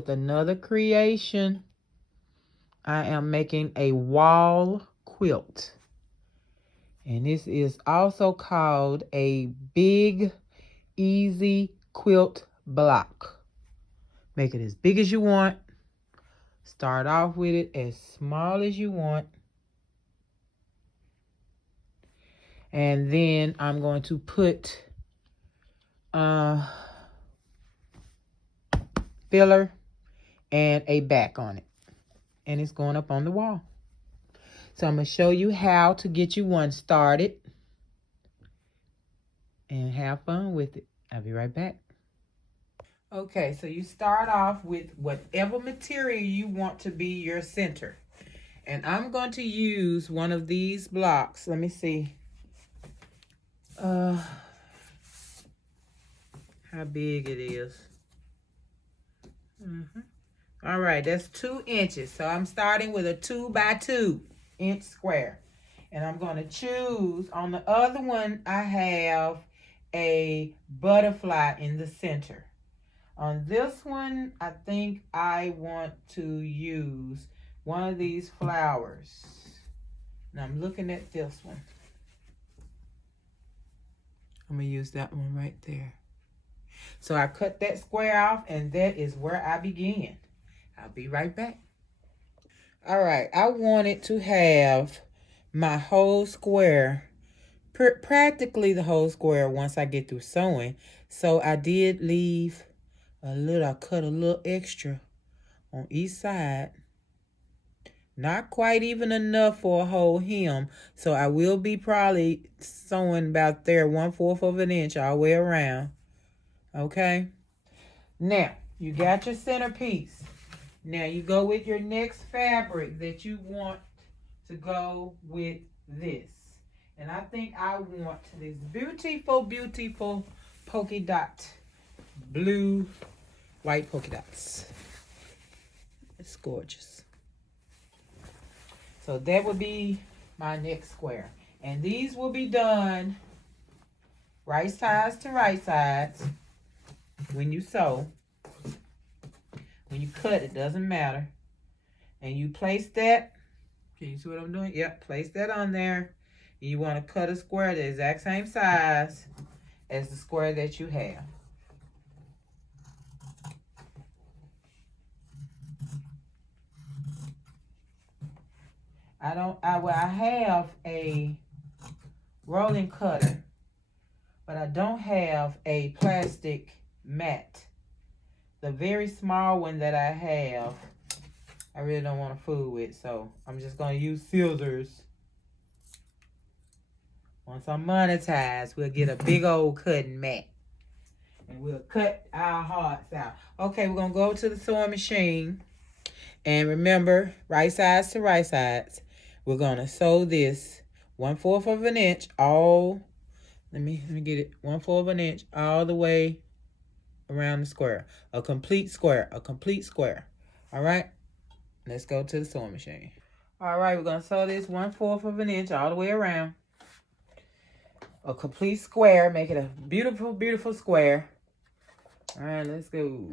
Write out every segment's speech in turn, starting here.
with another creation. I am making a wall quilt. And this is also called a big, easy quilt block. Make it as big as you want. Start off with it as small as you want. And then I'm going to put filler and a back on it. And it's going up on the wall. So I'm going to show you how to get you one started. And have fun with it. I'll be right back. Okay, so you start off with whatever material you want to be your center. And I'm going to use one of these blocks. Let me see. How big it is. All right, that's 2 inches. So I'm starting with a 2 by 2 inch square. And I'm going to choose, on the other one, I have a butterfly in the center. On this one, I think I want to use one of these flowers. And I'm looking at this one. I'm going to use that one right there. So I cut that square off, and that is where I begin. I'll be right back. All right, I wanted to have my whole square, practically the whole square once I get through sewing. So I did leave I cut a little extra on each side. Not quite even enough for a whole hem. So I will be probably sewing about there 1/4 of an inch all the way around. Okay. Now, you got your centerpiece. Now you go with your next fabric that you want to go with this. And I think I want this beautiful, beautiful polka dot blue, white polka dots. It's gorgeous. So that would be my next square. And these will be done right sides to right sides when you sew. When you cut, it doesn't matter. And you place that. Can you see what I'm doing? Yep, place that on there. And you want to cut a square the exact same size as the square that you have. I have a rolling cutter, but I don't have a plastic mat. The very small one that I have, I really don't want to fool with, so I'm just going to use scissors. Once I'm monetized, we'll get a big old cutting mat. And we'll cut our hearts out. Okay, we're going to go to the sewing machine. And remember, right sides to right sides. We're going to sew this 1/4 of an inch all, let me get it, 1/4 of an inch all the way around the square. A complete square, All right, let's go to the sewing machine. All right, we're going to sew this 1/4 of an inch all the way around. A complete square, make it a beautiful, beautiful square. All right, let's go.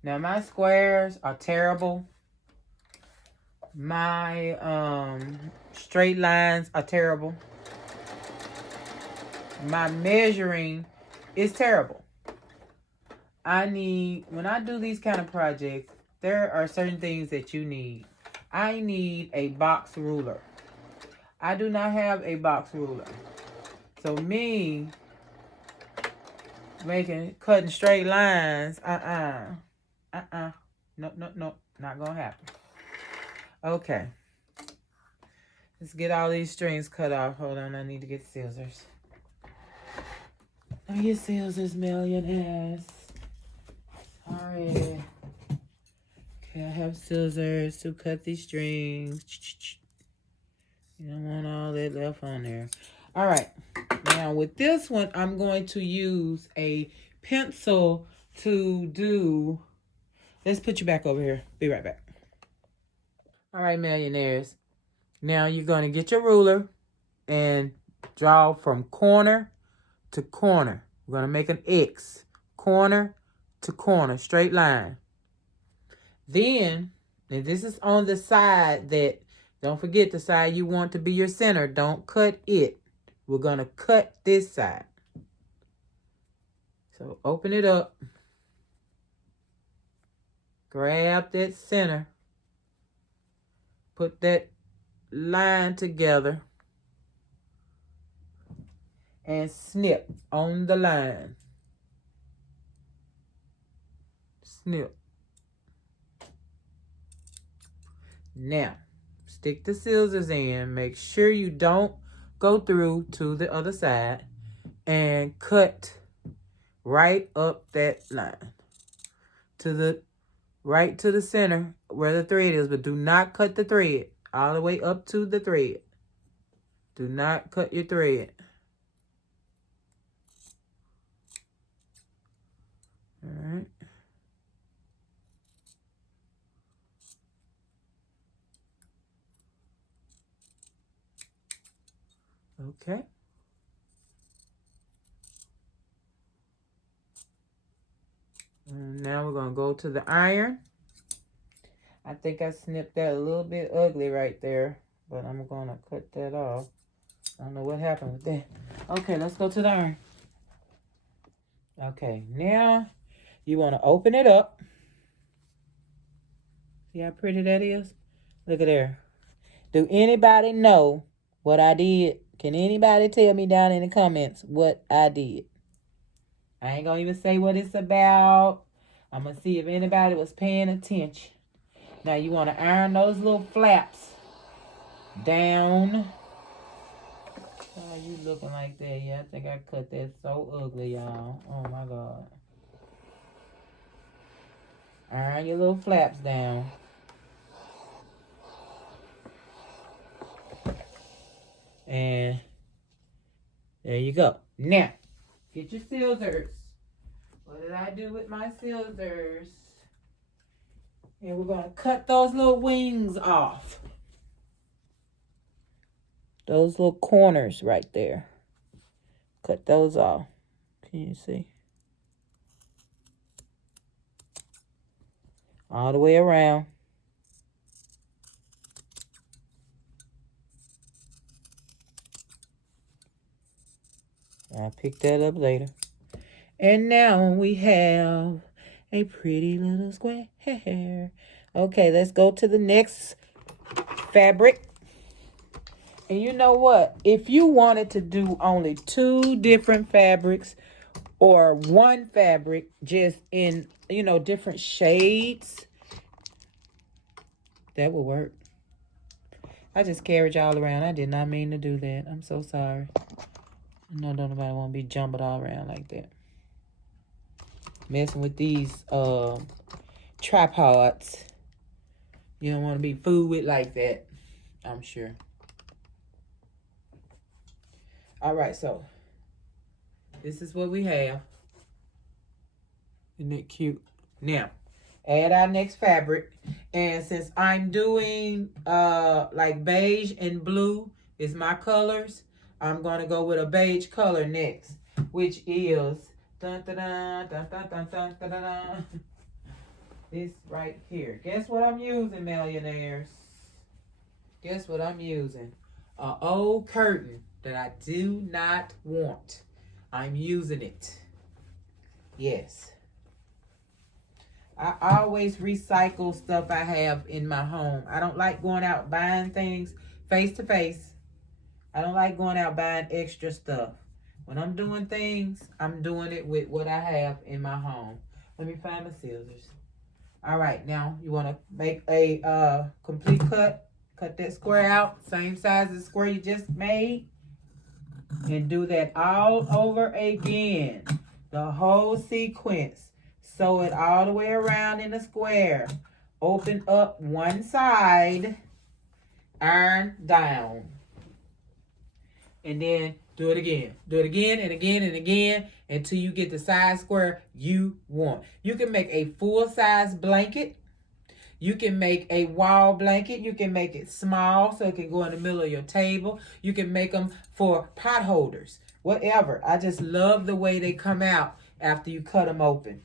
Now my squares are terrible. My straight lines are terrible. My measuring is terrible. When I do these kind of projects, there are certain things that you need. I need a box ruler. I do not have a box ruler. So me cutting straight lines, no, not gonna happen. Okay. Let's get all these strings cut off. Hold on, I need to get scissors. I get scissors, millionaires. Sorry. Okay, I have scissors to cut these strings. You don't want all that left on there. All right. Now with this one, I'm going to use a pencil to do. Let's put you back over here. Be right back. All right, millionaires. Now you're going to get your ruler and draw from corner to corner. We're going to make an X. Corner to corner. Straight line. Then, and this is on the side that, don't forget the side you want to be your center. Don't cut it. We're going to cut this side. So open it up. Grab that center. Put that line together. And snip on the line. Snip. Now, stick the scissors in. Make sure you don't go through to the other side. And cut right up that line. Right to the center where the thread is. But do not cut the thread. All the way up to the thread. Do not cut your thread. All right. Okay. And now we're going to go to the iron. I think I snipped that a little bit ugly right there, but I'm going to cut that off. I don't know what happened with that. Okay, let's go to the iron. Okay, now you want to open it up. See how pretty that is? Look at there. Do anybody know what I did? Can anybody tell me down in the comments what I did? I ain't gonna even say what it's about. I'm gonna see if anybody was paying attention. Now you want to iron those little flaps down. Why are you looking like that? Yeah, I think I cut that so ugly, y'all. Oh my God. Iron your little flaps down. And there you go. Now, get your scissors. What did I do with my scissors? And we're going to cut those little wings off. Those little corners right there. Cut those off. Can you see? All the way around. I'll pick that up later. And now we have a pretty little square. Okay, let's go to the next fabric. And you know what? If you wanted to do only 2 different fabrics or 1 fabric just in, different shades, that would work. I just carried y'all around. I did not mean to do that. I'm so sorry. I know nobody want to be jumping all around like that. Messing with these tripods. You don't want to be fooled with like that, I'm sure. All right, so this is what we have. Isn't it cute? Now, add our next fabric. And since I'm doing like beige and blue is my colors, I'm going to go with a beige color next, which is dun, dun, dun, dun, dun, dun, dun, dun, dun, dun. This right here. Guess what I'm using, millionaires? Guess what I'm using? An old curtain that I do not want. I'm using it. Yes. I always recycle stuff I have in my home. I don't like going out buying things face to face. I don't like going out buying extra stuff. When I'm doing things, I'm doing it with what I have in my home. Let me find my scissors. All right, now you want to make a complete cut. Cut that square out, same size as the square you just made. And do that all over again. The whole sequence. Sew it all the way around in the square. Open up one side. Iron down. And then Do it again. Do it again and again and again until you get the size square you want. You can make a full-size blanket. You can make a wall blanket. You can make it small so it can go in the middle of your table. You can make them for pot holders. Whatever. I just love the way they come out after you cut them open.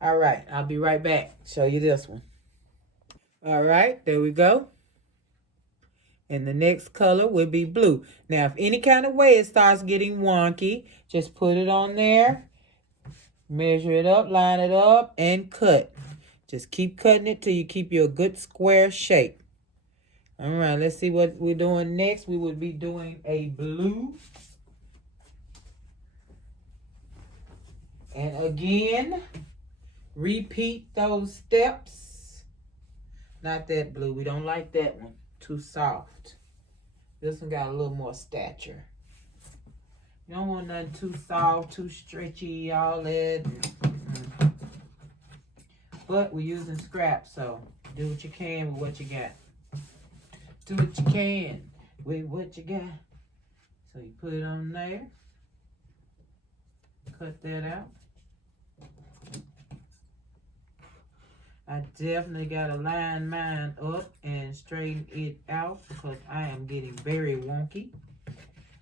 All right. I'll be right back. Show you this one. All right. There we go. And the next color will be blue. Now, if any kind of way it starts getting wonky, just put it on there. Measure it up, line it up, and cut. Just keep cutting it till you keep you a good square shape. All right, let's see what we're doing next. We would be doing a blue. And again, repeat those steps. Not that blue. We don't like that one. Too soft. This one got a little more stature. You don't want nothing too soft, too stretchy, all that. But we're using scrap, so do what you can with what you got. Do what you can with what you got. So you put it on there. Cut that out. I definitely got to line mine up and straighten it out because I am getting very wonky.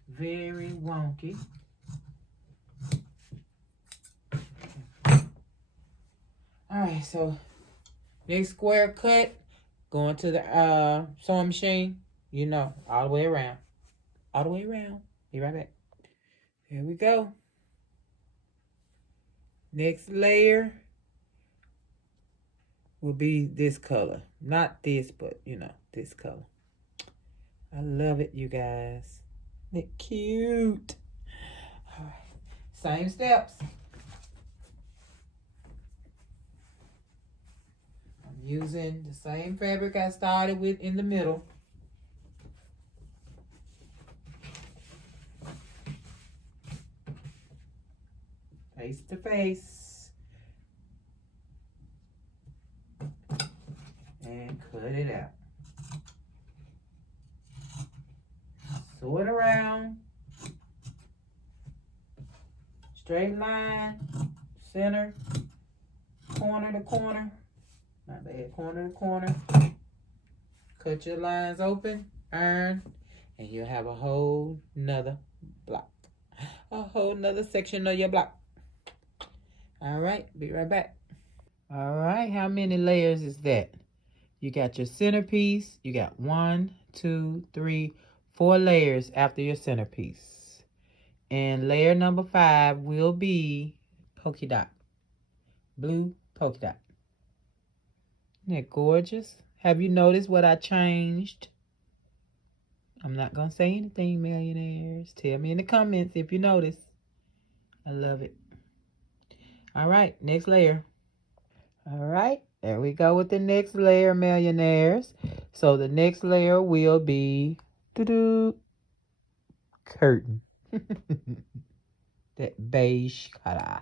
Very wonky. Alright, so next square cut, going to the sewing machine, you know, all the way around. All the way around. Be right back. Here we go. Next layer will be this color. Not this, but, you know, this color. I love it, you guys. Isn't it cute? All right. Same steps. I'm using the same fabric I started with in the middle. Face to face. And cut it out. Sew it around. Straight line. Center. Corner to corner. Not bad. Corner to corner. Cut your lines open. Iron. And you'll have a whole nother block. A whole nother section of your block. All right. Be right back. All right. How many layers is that? You got your centerpiece. You got 1, 2, 3, 4 layers after your centerpiece. And layer number 5 will be polka dot. Blue polka dot. Isn't that gorgeous? Have you noticed what I changed? I'm not going to say anything, millionaires. Tell me in the comments if you notice. I love it. All right, next layer. All right, there we go with the next layer, millionaires. So the next layer will be curtain. That beige color.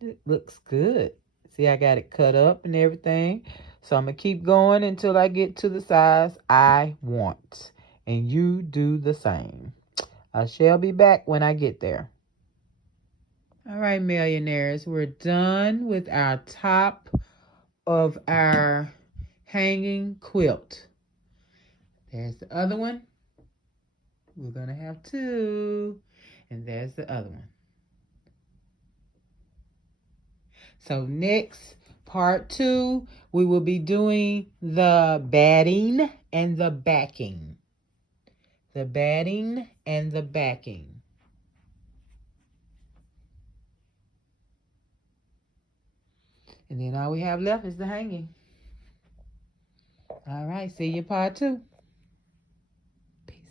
It looks good. See, I got it cut up and everything. So I'm going to keep going until I get to the size I want. And you do the same. I shall be back when I get there. All right, millionaires, we're done with our top of our hanging quilt. There's the other one. We're going to have 2. And there's the other one. So next, part 2, we will be doing the batting and the backing. The batting and the backing. And then all we have left is the hanging. All right, see you part 2. Peace.